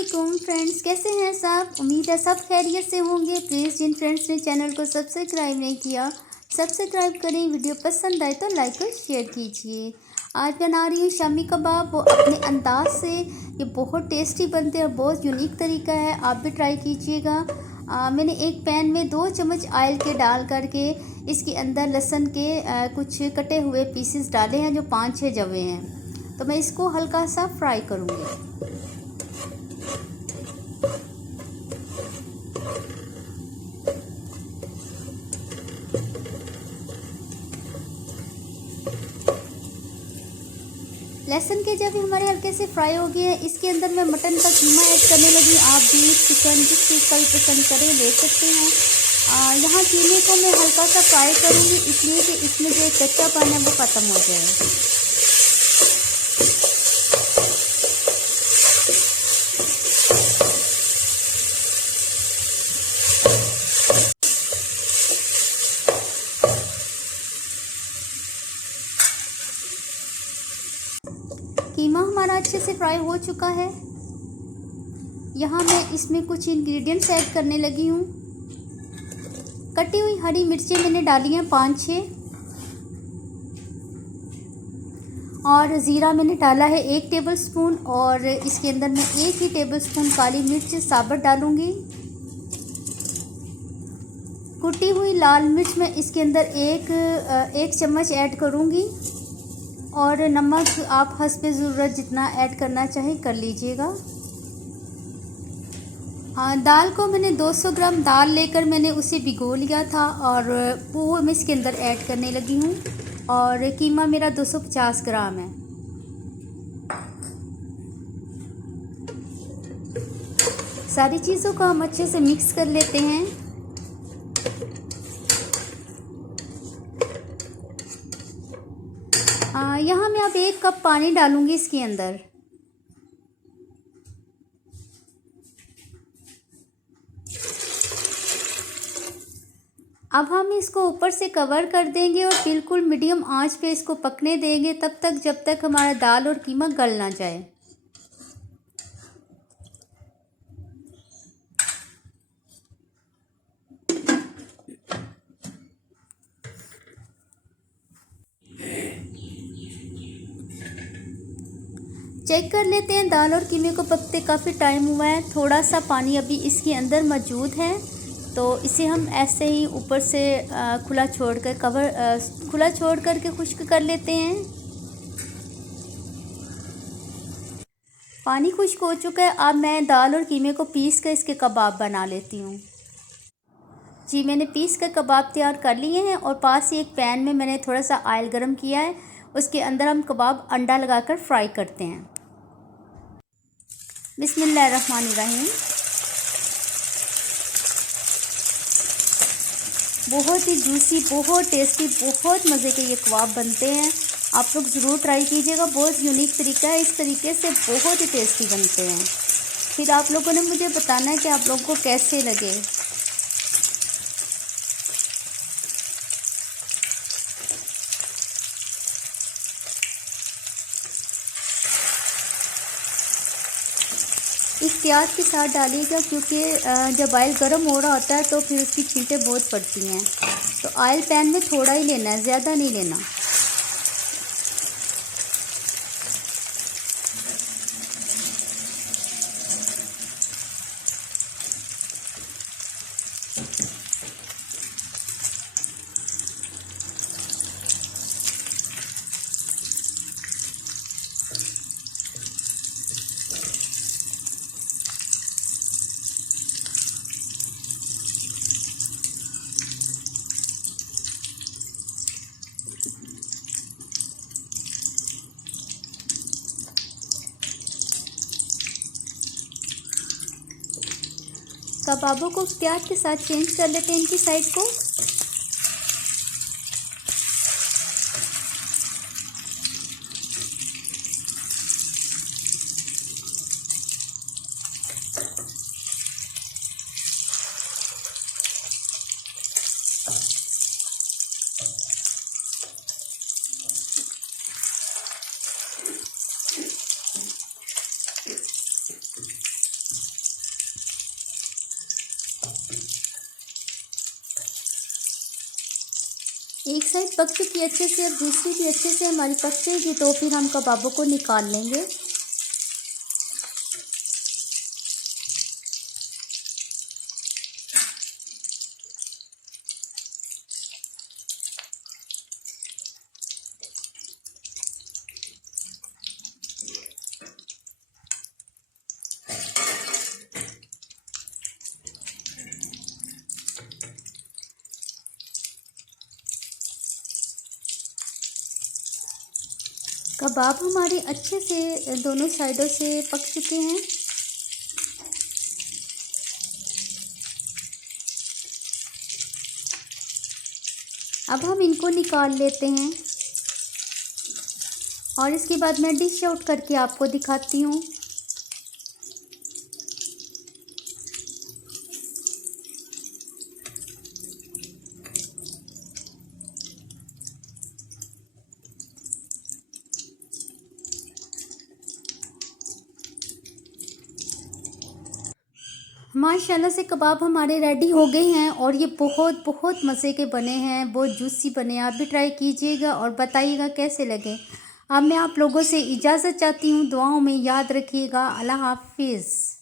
वालेकुम फ्रेंड्स, कैसे हैं सब। उम्मीद है सब खैरियत से होंगे। प्लीज़ जिन फ्रेंड्स ने चैनल को सब्सक्राइब नहीं किया सब्सक्राइब करें। वीडियो पसंद आए तो लाइक और शेयर कीजिए। आज बना रही हूँ शामी कबाब, वो अपने अंदाज से ये बहुत टेस्टी बनते हैं और बहुत यूनिक तरीका है, आप भी ट्राई कीजिएगा। मैंने एक पैन में 2 चम्मच ऑयल के डाल करके इसके अंदर लहसुन के कुछ कटे हुए पीसेस डाले हैं जो 5-6 जवे हैं। तो मैं इसको हल्का सा फ्राई करूँगी। लहसुन के जब हमारे हल्के से फ्राई हो गए हैं, इसके अंदर मैं मटन का कीमा ऐड करने लगी। आप बीफ चिकन जिस चीज़ का भी पसंद करें ले सकते हैं। यहाँ कीमे को मैं हल्का सा फ्राई करूँगी, इसलिए कि इसमें जो कच्चापन है वो ख़त्म हो जाए। कीमा हमारा अच्छे से फ्राई हो चुका है। यहाँ मैं इसमें कुछ इंग्रेडिएंट्स ऐड करने लगी हूँ। कटी हुई हरी मिर्चें मैंने डाली हैं 5-6, और ज़ीरा मैंने डाला है 1 टेबलस्पून, और इसके अंदर मैं 1 ही टेबलस्पून काली मिर्च साबुत डालूँगी। कुटी हुई लाल मिर्च मैं इसके अंदर एक चम्मच ऐड करूँगी, और नमक आप हस्बे ज़रूरत जितना ऐड करना चाहें कर लीजिएगा। दाल को मैंने 200 ग्राम दाल लेकर मैंने उसे भिगो लिया था, और वो मैं इसके अंदर ऐड करने लगी हूँ। और कीमा मेरा 250 ग्राम है। सारी चीज़ों को हम अच्छे से मिक्स कर लेते हैं। यहाँ मैं अब 1 कप पानी डालूँगी इसके अंदर। अब हम इसको ऊपर से कवर कर देंगे और बिल्कुल मीडियम आंच पे इसको पकने देंगे तब तक जब तक हमारा दाल और कीमा गल ना जाए। चेक कर लेते हैं, दाल और कीमे को पकते काफ़ी टाइम हुआ है। थोड़ा सा पानी अभी इसके अंदर मौजूद है, तो इसे हम ऐसे ही ऊपर से खुला छोड़ करके खुश्क कर लेते हैं। पानी खुश्क हो चुका है। अब मैं दाल और कीमे को पीस कर इसके कबाब बना लेती हूँ। जी, मैंने पीस कर कबाब तैयार कर लिए हैं, और पास ही एक पैन में मैंने थोड़ा सा ऑयल गरम किया है। उसके अंदर हम कबाब अंडा लगाकर फ्राई करते हैं। बिस्मिल्लाहिर्रहमानिर्रहीम। बहुत ही जूसी, बहुत टेस्टी, बहुत मज़े के ये कबाब बनते हैं। आप लोग ज़रूर ट्राई कीजिएगा। बहुत यूनिक तरीका है, इस तरीके से बहुत ही टेस्टी बनते हैं। फिर आप लोगों ने मुझे बताना है कि आप लोगों को कैसे लगे। एहतियात के साथ डालिएगा, क्योंकि जब ऑयल गर्म हो रहा होता है तो फिर उसकी छींटें बहुत पड़ती हैं। तो ऑयल पैन में थोड़ा ही लेना है, ज़्यादा नहीं लेना। कबाबों को एहतियात के साथ चेंज कर लेते हैं इनकी साइड को। एक साइड पक चुकी है अच्छे से, अब दूसरी भी अच्छे से हमारी पक जाएगी तो फिर हम कबाबों को निकाल लेंगे। कबाब हमारे अच्छे से दोनों साइडों से पक चुके हैं। अब हम इनको निकाल लेते हैं और इसके बाद मैं डिश आउट करके आपको दिखाती हूँ। माशाल्लाह से कबाब हमारे रेडी हो गए हैं और ये बहुत बहुत मज़े के बने हैं, बहुत जूसी बने हैं। आप भी ट्राई कीजिएगा और बताइएगा कैसे लगे। अब मैं आप लोगों से इजाज़त चाहती हूँ, दुआओं में याद रखिएगा। अल्लाह हाफिज़।